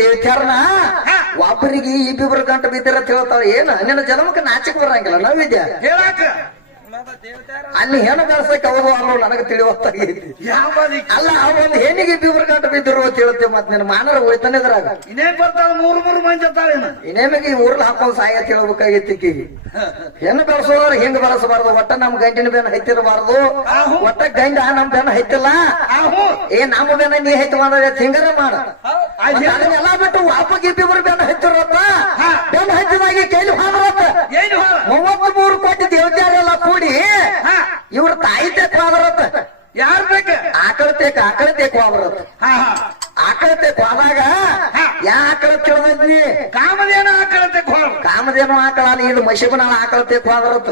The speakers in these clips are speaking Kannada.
ದೇವಚಾರನ ಒಬ್ಬರಿಗೆ ಇಬ್ಬಿಬ್ರು ಗಂಟು ಬಿದ್ದಿರ ಹೇಳ್ತಾವ ಏನ ನಿನ್ನ ಜನ್ಮಕ್ಕೆ ನಾಚಿಕ್ ಬರಂಗಿಲ್ಲ ನಾವಿದ್ಯಾ ಹೇಳಾಕ ಅಲ್ಲಿ ಹೆಣ್ಣು ಬೆಳೆಸಕ್ ಹೌದು ಅನ್ನೋ ನನಗೆ ತಿಳಿವತ್ತಾಗೈತಿ ಅಲ್ಲ ಒಂದು ಹೆಣ್ಣಿಗೆ ಇಬ್ಬಿಬ್ರು ಗಂಟು ಬಿದ್ದರು ಅಂತ ಹೇಳ್ತೇವೆ ಮತ್ ನಿನ್ನ ಮಾನರ ಹೋಯ್ತಾನೆ ಇದ್ರಾಗ ಇನ್ನೇನ್ ಬರ್ತಾಳ ಮೂರು ಮಂದಿ ಇರ್ತಾಳೇನ ಇನ್ನೇಮಗೆ ಈ ಊರ್ಲ ಹಾಕೊಂಡು ಸಾಯ ಅಂತ ಹೇಳ್ಬೇಕಾಗೈತಿ ಈಕಿಗೆ ಹೆಣ್ಣು ಬೆಳೆಸೋದ್ರ ಹಿಂಗ್ ಬೆಳೆಸಬಾರ್ದು ಒಟ್ಟ ನಮ್ ಗಂಟಿನ ಬೆನ್ನ ಹೈತಿರಬಾರ್ದು ಒಟ್ಟ ಗಂಡ ನಮ್ ಬೆನ್ನ ಹೈತಿಲ್ಲ ಏ ನಮ್ಮ ಬೆನ್ನ ನೀ ಹೈತಿ ಬಂದ ಹಿಂಗಾರ ಮಾಡ ಅದನ್ನೆಲ್ಲ ಬಿಟ್ಟು ವಾಪಗೆ ಇಬ್ಬಿಬ್ರು ಬೆನ್ನ ಹೈತಿರತ್ತ ಬೆನ್ನ ಹೈತಿದಾಗಿ ಕೈಲಿ ಹಾದ್ರತ್ತ 33 ಕೋಟಿ ದೇವಚಾರೆಲ್ಲ ಕೂಡಿ ಇವ್ರ ತಾಯಿ ತೆಕ್ ಹೋದ್ರತ್ತ ಯಾರ್ ಬೇಕ ಆಕಳ ತೆಕ್ ಹೋದ್ರತ್ತ ಆಕಳ ತೆಕ್ ಹೋದಾಗ ಯಾ ಆಕಳ ಕೇಳದ್ನಿ ಕಾಮದೇನ ಆಕಳತೆ ಕಾಮದೇನು ಆಕಳ ಅಲ್ಲಿ ಇದು ಮಶಿಬನ ಆಕಳ ತೆಕ್ ಹೋದ್ರತ್ತ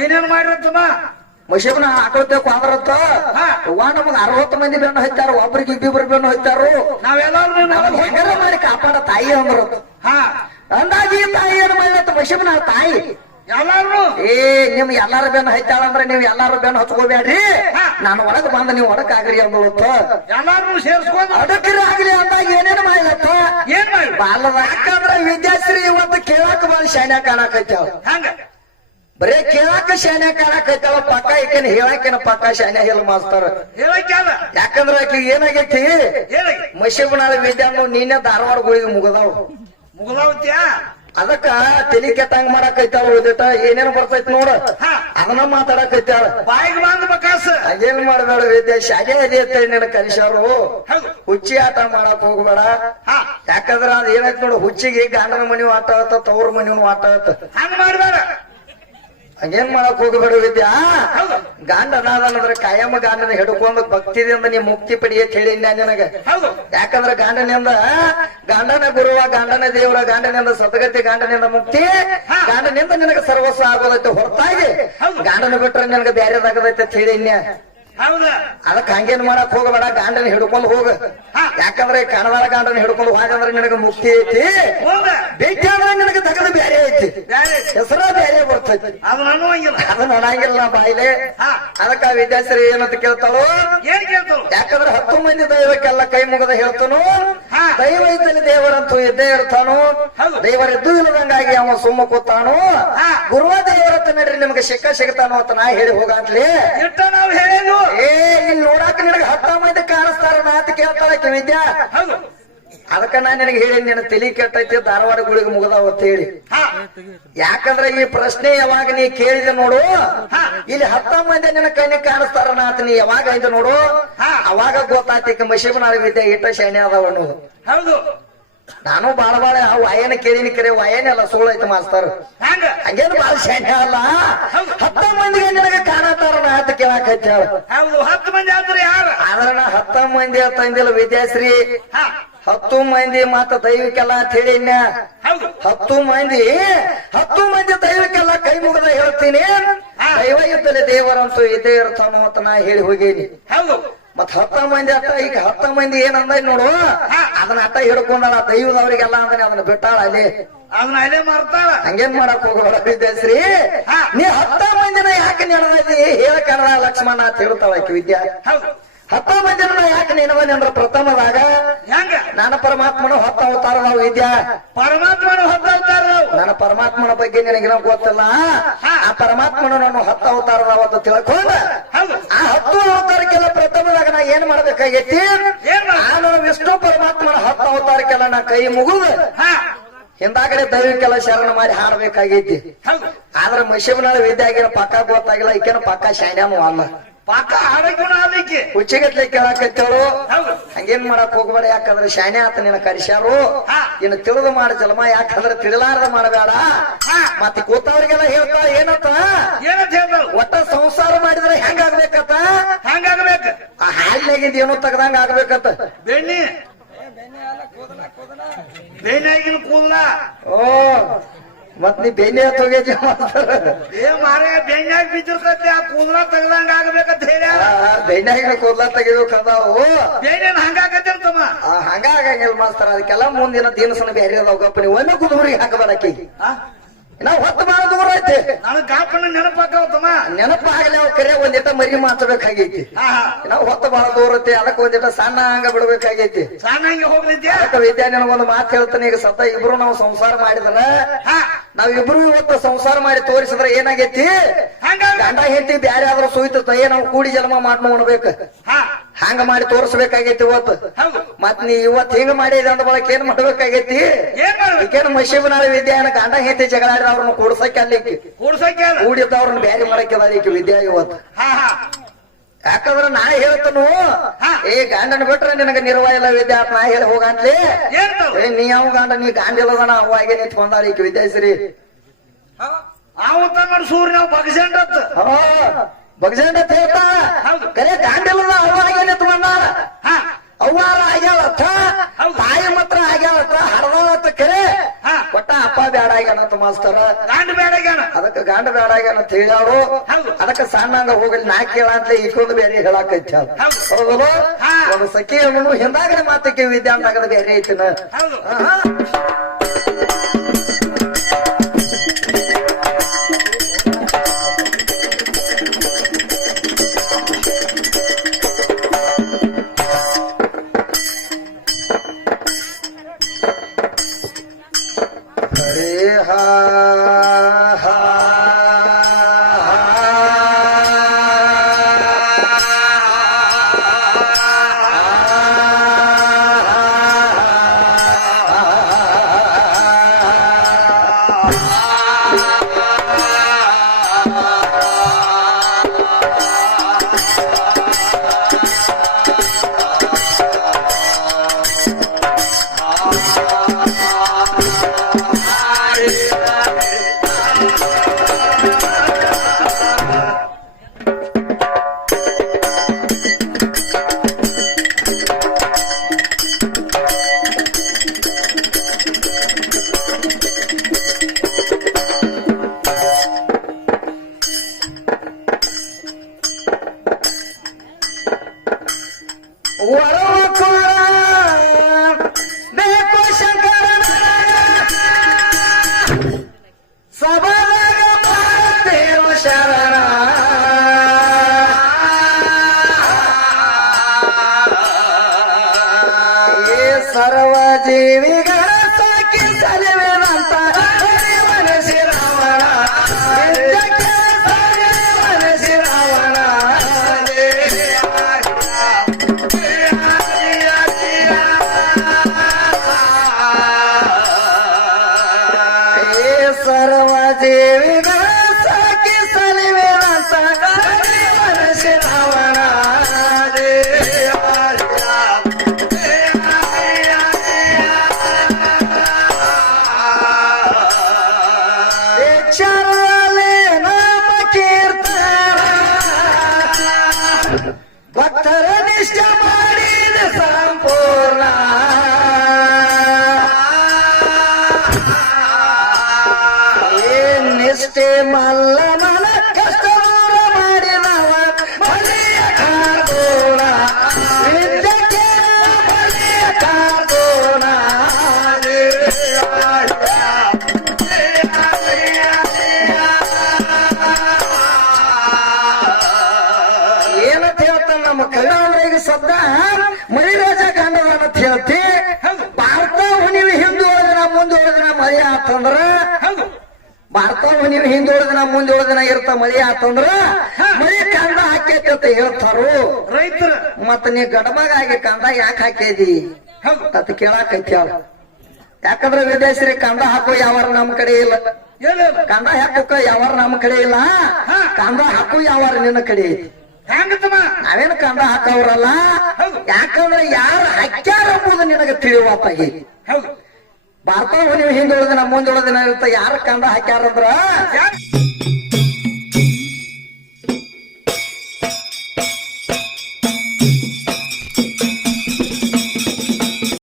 ಏನೇನ್ ಮಾಡಿರತ್ತಮ್ಮ ಮಶಿಬನ ಆಕಳ ತೆಕ್ ಹೋದ್ರತ್ತ ನಮಗ್ 60 ಮಂದಿ ಬೆನ್ನು ಹೈತಾರ ಒಬ್ರಿಗೆ ಇಬ್ಬಿಬ್ರು ಬೆನ್ನು ಹೈತಾರು ನಾವೆಲ್ಲರೂ ಹೆಂಗಾರ ಮಾಡಿ ಕಾಪಾಡ ತಾಯಿ ಅಂದ್ರತ್ತ ಅಂದಾಗಿ ತಾಯಿ ಏನ್ ಮಾಡಿರತ್ತ ಮಶಿಬನ ತಾಯಿ ಎಲ್ಲಾರು ಏ ನಿಮ್ ಎಲ್ಲಾರ ಬೆನ್ನು ಹೈತಾಳ ಅಂದ್ರೆ ನೀವ್ ಎಲ್ಲಾರು ಬೆನ್ನು ಹಚ್ಕೋಬೇಡ್ರಿ ನಾನು ಒಳಗ್ ಬಂದ ನೀವ್ ಒಡಕ್ ಆಗ್ರಿ ಅಂದಳತ್ತ ಎಲ್ಲಾರು ಸೇರ್ಸ್ಕೊಂಡ್ ಒಡಕ್ರಿ ಆಗ್ಲಿ ಅಂದಾಗ ಏನೇನ್ ಮಾಡ್ಲತ್ತ ಏನ್ ಮಾಡಿ ಬಾಲದ ಯಾಕಂದ್ರ ವಿದ್ಯಾಶ್ರೀ ಇವತ್ತು ಕೇಳಾಕ ಬಾಳ ಶಾನ್ಯ ಕಾಣಕೈತಾಳ ಹಂಗ ಬರೇ ಕೇಳಾಕ ಶಾನ್ಯ ಕಾಣಕೈತಾಳ ಪಕ್ಕ ಈಕೇನ್ ಹೇಳಾಕೇನ ಪಕ್ಕ ಶಾನ್ಯ ಹೇಳ ಮಾಸ್ತಾರ ಹೇಳಕ್ಕಾಗ ಯಾಕಂದ್ರ ಆಕಿ ಏನಾಗೈತಿ ಮಶಿಬನಾಳ ವಿದ್ಯಾನು ನೀನೇ ಧಾರವಾಡ ಗುಳಿಗೆ ಮುಗದಾವ್ ಮುಗದಾವತ್ಯಾ ಅದಕ್ಕ ತಲಿ ಕೆಟ್ಟಂಗ್ ಮಾಡಕೈತಾಳ ಓದಿಟ ಏನೇನ್ ಬರ್ತೈತಿ ನೋಡ ಅದನ್ನ ಮಾತಾಡಕೈತಾಳ ಬಾಯಿಗೆ ಬಂದ ಬಕಾಸ ಏನ್ ಮಾಡ್ಬೇಡ ವಿದ್ಯೆ ಶಾಲೆ ಅದೇ ಅಂತ ನಿನ್ನ ಕಲಿಸಾರು ಹುಚ್ಚಿ ಆಟ ಮಾಡಕ್ ಹೋಗ್ಬೇಡ ಯಾಕಂದ್ರ ಅದ್ ಏನೈತ್ ನೋಡು ಹುಚ್ಚಿಗೆ ಗಂಡನ ಮನಿವು ಆಟ ಆತ ತವ್ರ ಮನಿವು ಆಟ ಆತ ಹಂಗ ಮಾಡ್ಬೇಡ ಹಂಗೇನ್ ಮಾಡಕ್ ಹೋಗ್ಬೇಡ ವಿದ್ಯಾ ಗಂಡ ಅನಾದನಂದ್ರ ಕಾಯಮ್ಮ ಗಂಡನ ಹಿಡ್ಕೊಂಡ್ ಭಕ್ತಿದಿಂದ ನೀ ಮುಕ್ತಿ ಪಡಿಯತ್ ಹೇಳಿ ನಿನಗ ಯಾಕಂದ್ರ ಗಂಡನ ಗುರುವ ಗಂಡನ ದೇವರ ಗಂಡನಿಂದ ಸದ್ಗತಿ ಗಂಡನಿಂದ ಮುಕ್ತಿ ಗಂಡನಿಂದ ನಿನಗ ಸರ್ವಸ್ವ ಆಗೋದೈತೆ ಹೊರತಾಗಿ ಗಂಡನ ಬಿಟ್ರೆ ನಿನಗ ಬ್ಯಾರೆದಾಗದೈತೆ ಅಂತ ಹೇಳಿ ಅದಕ್ಕೆ ಹಂಗೇನ್ ಮಾಡಕ್ ಹೋಗಬೇಡ ಗಂಡನ ಹಿಡ್ಕೊಂಡ್ ಹೋಗ ಯಾಕಂದ್ರೆ ಕಣದಾಳ ಗಂಡನ ಹಿಡ್ಕೊಂಡು ಹೋಗಂದ್ರೆ ನಿನಗ ಮುಕ್ತಿ ಐತಿ ಭೇಟಿ ಆದ್ರೆ ನಿನಗ ತಗದ ಬ್ಯಾರೆ ಐತಿ ಹೆಸರ ಬ್ಯಾರೆ ಬರ್ತೈತಿ ಅದನ್ನ ಅನ್ನಂಗಿಲ್ಲ ಬಾಯಿಲೆ ಅದಕ್ಕ ವಿದ್ಯಾಶ್ರೀ ಏನಂತ ಕೇಳ್ತಾಳು ಯಾಕಂದ್ರೆ 10 ಮಂದಿ ದೈವಕ್ಕೆಲ್ಲ ಕೈ ಮುಗದ ಹೇಳ್ತಾನು ದೈವ ಇದ್ದಲ್ಲಿ ದೇವರಂತೂ ಇದ್ದೇ ಇರ್ತಾನು ದೇವರಿದ್ದು ಇಲ್ಲದಂಗಾಗಿ ಅವ ಸುಮ್ಮ ಕೂತಾನು ಗುರುವ ದೇವರತ್ತ ನಡ್ರಿ ನಿಮ್ಗೆ ಸಿಗ್ತಾನೋ ಅಂತ ನಾ ಹೇಳಿ ಹೋಗಂತ್ಲಿ ನಾವು ಹೇಳೇನು ಏ ಇಲ್ಲಿ ನೋಡಾಕ ನಿನಗೆ 10 ಮಂದಿ ಕಾಣಿಸ್ತಾರ ನಾತ್ ಕೇಳ್ತಾಳಕ್ಕೆ ವಿದ್ಯಾ ಅದಕ್ಕ ನಾ ನಿನಗೆ ಹೇಳಿ ನಿನ್ನ ತಲಿ ಕೆಟ್ಟೈತಿ ಧಾರವಾಡ ಗುಳಿಗೆ ಮುಗದಾವ ಅಂತ ಹೇಳಿ ಯಾಕಂದ್ರೆ ಈ ಪ್ರಶ್ನೆ ಯಾವಾಗ ನೀ ಕೇಳಿದೆ ನೋಡು ಇಲ್ಲಿ 10 ಮಂದಿ ನಿನ್ನ ಕಣ್ಣಿಗೆ ಕಾಣಿಸ್ತಾರ ನಾತ್ ನೀ ಯಾವಾಗ ಐತೆ ನೋಡು ಅವಾಗ ಗೊತ್ತಾಯ್ತಿ ಮಶಿಬನಾಳ ವಿದ್ಯೆ ಇಟ್ಟ ಶಾಣೆ ಅದಾವ ಅನ್ನೋದು ಹೌದು ನಾನು ಬಾಳ ವಾಯನ ಕೇಳಿನಿ ಕರೆ ವಾಯನೆಲ್ಲ ಸುಳ್ಳು ಐತೆ ಮಾಸ್ತರ್ ಹಂಗೇನು ಬಾಳ ಶಾನ್ಯ ಅಲ್ಲ 10 ಮಂದಿಗೆ ನಿನಗೆ ಕಾಣತಾರ ಅಂತ ಕೇಳಾಕ ಹಚ್ಚಾಳ 10 ಮಂದಿ ಆದ್ರೆ ಯಾರು ಆದ್ರ 10 ಮಂದಿ ತಂದಿಲ್ಲ ವಿದ್ಯಾಶ್ರೀ 10 ಮಂದಿ ಮಾತ ದೈವಿಕೆಲ್ಲ ಅಂತ ಹೇಳಿ 10 ಮಂದಿ ದೈವಿಕೆಲ್ಲ ಕೈ ಮುಗದ ಹೇಳ್ತೀನಿ ದೈವ ಇದ್ದಲ್ಲಿ ದೇವರಂತೂ ಇದ್ದೇ ಇರ್ತಾನೋ ಅಂತ ನಾ ಹೇಳಿ ಹೋಗೇನಿ ಮತ್ 10 ಮಂದಿ ಅಟ್ಟ ಈಗ 10 ಮಂದಿ ಏನಂದ ನೋಡು ಅದನ್ನ ಅಟ್ಟ ಹಿಡ್ಕೊಂಡಾಳ ದೈವದವ್ರಿಗೆಲ್ಲ ಅಂದ್ರೆ ಅದನ್ನ ಬಿಟ್ಟಾಳ ಅಲ್ಲಿ ಅದನ್ನ ಅಲ್ಲೇ ಮಾಡ್ತಾಳ ಹಂಗೇನ್ ಮಾಡಕ್ ಹೋಗೋಣ ವಿದ್ಯಾಶ್ರೀ ನೀ 10 ಮಂದಿನ ಯಾಕೆ ನೆನದಿ ಹೇಳಕರ ಲಕ್ಷ್ಮಣ ಅಂತ ಹೇಳ್ತಾಳ ಆಕಿ ವಿದ್ಯಾ 10 ಮಂದಿನ ಯಾಕೆ ನೆನವನಿ ಅಂದ್ರ ಪ್ರಥಮದಾಗ ಹೆಂಗ ನನ್ನ ಪರಮಾತ್ಮನ 10 ಅವತಾರದಾವ ವಿದ್ಯಾ ಪರಮಾತ್ಮನ 10 ಅವತಾರದಾವ ನನ್ನ ಪರಮಾತ್ಮನ ಬಗ್ಗೆ ನಿನಗಿನ ಗೊತ್ತಿಲ್ಲ ಆ ಪರಮಾತ್ಮನ ನಾನು 10 ಅವತಾರದಾವ ಅಂತ ತಿಳ್ಕೊಂಡ ಆ 10 ಅವತಾರಕ್ಕೆಲ್ಲ ಪ್ರಥಮದಾಗ ನಾ ಏನ್ ಮಾಡ್ಬೇಕಾಗೈತಿ ನಾನು ವಿಷ್ಣು ಪರಮಾತ್ಮನ 10 ಅವತಾರಕ್ಕೆಲ್ಲ ನಾ ಕೈ ಮುಗಿದು ಹಿಂದಾಗಡೆ ದೈವಕ್ಕೆಲ್ಲ ಶರಣ ಮಾಡಿ ಹಾಡ್ಬೇಕಾಗೈತಿ ಆದ್ರ ಮಶಿಬನಾಳ ವಿದ್ಯಾಗಿನ ಪಕ್ಕ ಗೊತ್ತಾಗಿಲ್ಲ ಈಕೆನ ಪಕ್ಕ ಶಾನ್ಯಾನು ಅಲ್ಲ ಪಾಕ ಆಡೋಣ ಅದಕ್ಕೆ ಹುಚ್ಚಿಗತ್ಲೆ ಕೇಳಾಕತ್ತೇಳು ಹಂಗೇನ್ ಮಾಡಕ್ ಹೋಗ್ಬೇಡ ಯಾಕಂದ್ರೆ ಶಾನೆ ಆತ ನಿನ್ನ ಕರಿಸ್ಯಾರು ಇನ್ನು ತಿಳಿದು ಮಾಡ ಜಲಮ ಯಾಕಂದ್ರೆ ತಿಳಿಲಾರ್ದ ಮಾಡಬೇಡ ಮತ್ತೆ ಕೂತವ್ರಿಗೆಲ್ಲ ಹೇಳ್ತಾಳ ಏನತ್ತ ಒಟ್ಟ ಸಂಸಾರ ಮಾಡಿದ್ರೆ ಹೆಂಗಾಗ್ಬೇಕತ್ತ ಹಂಗಾಗ್ಬೇಕ ಆ ಹಾಲಿನಾಗಿಂದ ಏನೋ ತೆಗ್ದಂಗ ಆಗ್ಬೇಕತ್ತ ಬೆಣ್ಣೆ ಬೆಣ್ಣಾಗಿನ ಕೂದಲ ಓ ಮತ್ ನೀ ಬೆಣ್ಣೆ ಹೋಗಿ ಮಾರೇ ಬೆಣ್ಣಾಗ ಬಿದ್ದಿರ್ತೈತಿ ಆ ಕೂದಲ ತೆಗ್ದಂಗ ಆಗ್ಬೇಕಂತ ಹೇಳ ಬೆಣ್ಣಾಗಿನ ಕೂದಲ ತೆಗಿಬೇಕದಾವು ಬೆಣ್ಣೆ ಹಂಗಾಗತ್ತೆ ಅಂತಮ್ಮ ಹಂಗ ಆಗಂಗಿಲ್ಲ ಮಾಸ್ತರ ಅದಕ್ಕೆಲ್ಲ ಮುಂದಿನ ದಿನಸನ ಬೇರೆ ಅದಾವಪ್ಪ ನೀವು ಒಮ್ಮೆ ಕುದುರಿಗೆ ಹಾಕಬಾರಕಿ ನಾವ್ ಹೊತ್ತು ಬಾಳ ದೂರ ಐತಿ ನನಗ್ ಕಾಪಣ್ಣ ನೆನಪಾಕವತ್ತಮ್ಮ ನೆನಪಾಗಲಿ ಅವ್ ಕರೆ ಒಂದಿಟ ಮರಿ ಮಾಚಬೇಕಾಗೈತಿ ನಾವ್ ಹೊತ್ತು ಬಾಳ ದೂರ ಐತಿ ಅದಕ್ಕೆ ಒಂದಿಟ ಸಣ್ಣ ಹಂಗ ಬಿಡ್ಬೇಕಾಗೈತಿ ಸಾನಂಗೆ ಹೋಗ್ಲಿದ್ಯಾ ಅದಕ್ಕೆ ವಿದ್ಯಾ ನಿನಗೊಂದು ಮಾತು ಹೇಳ್ತಾನೆ. ಈಗ ಸತ ಇಬ್ರು ನಾವು ಸಂಸಾರ ಮಾಡಿದ್ರ ನಾವಿಬ್ರು ಇವತ್ತು ಸಂಸಾರ ಮಾಡಿ ತೋರಿಸಿದ್ರೆ ಏನಾಗೈತಿ, ಗಂಡ ಹೆಂಡತಿ ಬ್ಯಾರೆ ಆದ್ರೂ ಸೂಯ್ತೈತೆ ನಾವು ಕೂಡಿ ಜನ್ಮ ಮಾಡಿ ಉಣ್ಬೇಕು. ಹಂಗ ಮಾಡಿ ತೋರಿಸ್ಬೇಕಾಗೈತಿ ಇವತ್ತು. ಮತ್ ನೀ ಇವತ್ತು ಹಿಂಗ ಮಾಡಿದ ಅಂದ ಬಳಕ ಏನ್ ಮಾಡ್ಬೇಕಾಗೈತಿ, ಈಗೇನು ಮಶೀಬನಾಳ ವಿದ್ಯಾನ ಗಂಡ ಹೆಂಡತಿ ಜಗಳ ಆಡಿದ ಅವ್ರನ್ನ ಕೂಡ್ಸಕ್ಕೆ ಅಲ್ಲಿಕ್ಕೆ ಕೂಡಿದ್ದವ್ರನ್ನ ಬ್ಯಾರೆ ಮಾಡಕ್ಕಿದ ಈಕೆ ವಿದ್ಯಾ ಇವತ್ತು. ಯಾಕಂದ್ರ ನಾ ಹೇಳ್ತನು ಏ ಗಂಡನ ಬಿಟ್ರೆ ನಿನಗ ನಿರ್ವಾಹ ಇಲ್ಲ ವಿದ್ಯಾ ನಾ ಹೇಳಿ ಹೋಗಂತ್ಲಿ. ನೀ ಯಾವ ಗಂಡ ನೀ ಗಾಂಡಿ ಇಲ್ಲದನ ಅವಾಗೆ ನಿಂತ್ಕೊಂಡಾಳ ಈಕೆ ವಿದ್ಯಾಶ್ರೀ. ಸೂರ್ಯ ನಾವು ಬಗಸಂಡತ್ ಬಗ್ಸಂಡ ಹೇಳ್ತಾ ಕರೆ ಗಾಂಡಿಲ್ಲದ ಅವಾಗೆ ನಿಂತ್ಕೊಂಡಾಳ. ಅವ್ವಾರ ಆಗ್ಯಾವತ್ತ ತಾಯಿ ಮಾತ್ರ ಆಗ್ಯಾವತ್ತ ಹಡದಾವತ್ತ ಕರೆ ಒಟ್ಟ ಅಪ್ಪ ಬೇಡ ಆಗ್ಯಾನಂತ ಮಾಸ್ತರ. ಗಾಂಡ ಬೇಡ ಆಗ್ಯಾನ ಅದಕ್ಕ ಗಾಂಡ ಬೇಡ ಆಗ್ಯಾನ ಅಂತ ಹೇಳ್ಯಾರು. ಅದಕ್ಕ ಸಣ್ಣಂಗ ಹೋಗಲಿ ನಾ ಕೇಳಂತ್ಲೆ ಈಕೊಂದು ಬೇರೆ ಹೇಳಾಕೈತಿ. ಹೌದಲ್ಲ ಒಂದು ಸಖಿ ಅವನು ಹಿಂದಾಗಲೇ ಮಾತಕ್ಕೆ ವಿದ್ಯಾಂತಾಗದ ಬೇರೆ ಐತಿನ. ಬೇಕು ಶಂಕರನ ಸಬಲ ದೇವ ಶರಣ ಏ ಸರ್ವ ಜೀವಿಗಳ ಸಾಕಿ ಸಲುವೆನಂತ ಮನಸಿ ರಾವಣ ಮನಸಿ ರಾವಣ ಸರ್ವ ಜೀವಿಗಳ ಸಾಕಿ ಸಲಿವೆನಂತ ಮನಸಿ ರಾವಣ ಚರಲೆ ನಾಮ ಕೀರ್ತನ ಭಕ್ತರ ನಿಷ್ಠ ಮಾಡಿದ ಸಂಪೂರ್ಣ ನಿಷ್ಠೆ ಮಲ್ಲ ಮನ ಕಷ್ಟ ದೂರ ಮಾಡಿದವ ಬಲಿಯ ಕಾರ್ಗೋಣ ವಿದ್ಯಕ್ಕೆ ಬಲಿಯ ಕಾರ್ಗೋಣ ಏನಂತ ಹೇಳ್ತಾನ ನಮ್ಮ ಕಲ್ಯಾಣರಿಗೆ ಸದ್ದ ಮಳಿರಾಜ ಗಂಡದ ಅಂತ ಹೇಳ್ತಿ. ಭಾರತ ನೀವು ಹಿಂದುಳಿದಿನ ಮುಂದುವರೆದಿನ ಮಳೆ ಆತಂದ್ರ ಭಾರತವು ನೀವು ಹಿಂದುಳಿದಿನ ಮುಂದುಳಿದಿನ ಇರ್ತ ಮಳಿ ಆತಂದ್ರ ಮಳಿ ಕಂದ ಹಾಕೈತಿ ಅಂತ ಹೇಳ್ತಾರು ರೈತರ. ಮತ್ತ ನೀ ಗಡಬಗಾಗಿ ಕಂದ ಯಾಕೆ ಹಾಕಿದಿ ಅಂತ ಕೇಳಾಕೈತಿ ಅವ್ರು. ಯಾಕಂದ್ರೆ ವಿದೇಶಿ ಕಂದ ಹಾಕೋ ಯಾವಾರ ನಮ್ ಕಡೆ ಇಲ್ಲ, ಕಂದ ಹಾಕೋಕ ಯಾವಾರ ನಮ್ ಕಡೆ ಇಲ್ಲ, ಕಂದ ಹಾಕೋ ಯಾವಾರ ನಿನ್ನ ಕಡೆ ಐತಿ. ನಾವೇನು ಕಂದ ಹಾಕವ್ರಲ್ಲ, ಯಾಕಂದ್ರೆ ಯಾರು ಹಾಕ್ಯಾರ ಎಂಬುದು ನಿನಗೆ ತಿಳಿವಾತಾಗಿ. ಭಾರತ ನೀವು ಹಿಂದುಳಿದಿನ ಮುಂದುಳಿದಿನ ಇರ್ತ ಯಾರ ಕಂದ ಹಾಕ್ಯಾರಂದ್ರ